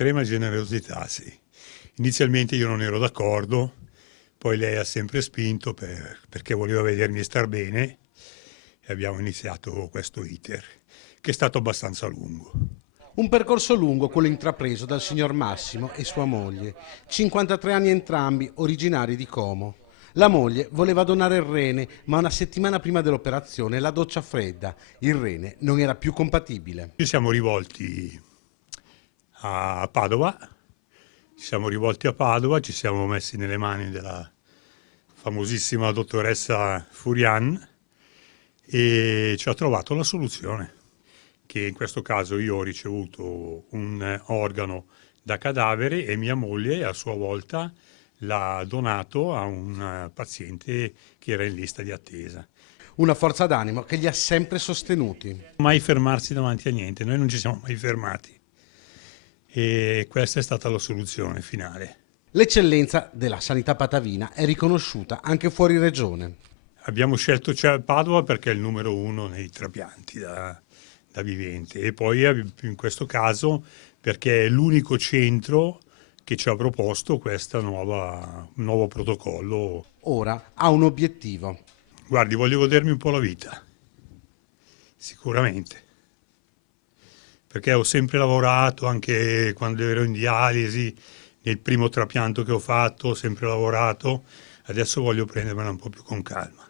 Estrema generosità, sì. Inizialmente io non ero d'accordo, poi lei ha sempre spinto perché voleva vedermi star bene e abbiamo iniziato questo iter, che è stato abbastanza lungo. Un percorso lungo quello intrapreso dal signor Massimo e sua moglie, 53 anni entrambi, originari di Como. La moglie voleva donare il rene, ma una settimana prima dell'operazione la doccia fredda, il rene non era più compatibile. Ci siamo rivolti a Padova, ci siamo messi nelle mani della famosissima dottoressa Furian e ci ha trovato la soluzione, che in questo caso io ho ricevuto un organo da cadavere e mia moglie a sua volta l'ha donato a un paziente che era in lista di attesa. Una forza d'animo che li ha sempre sostenuti. Mai fermarsi davanti a niente, noi non ci siamo mai fermati e questa è stata la soluzione finale. L'eccellenza della sanità patavina è riconosciuta anche fuori regione. Abbiamo scelto Padova perché è il numero uno nei trapianti da vivente e poi in questo caso perché è l'unico centro che ci ha proposto questo nuovo protocollo. Ora ha un obiettivo. Guardi, voglio godermi un po' la vita, sicuramente, perché ho sempre lavorato, anche quando ero in dialisi, nel primo trapianto che ho fatto, ho sempre lavorato, adesso voglio prendermela un po' più con calma.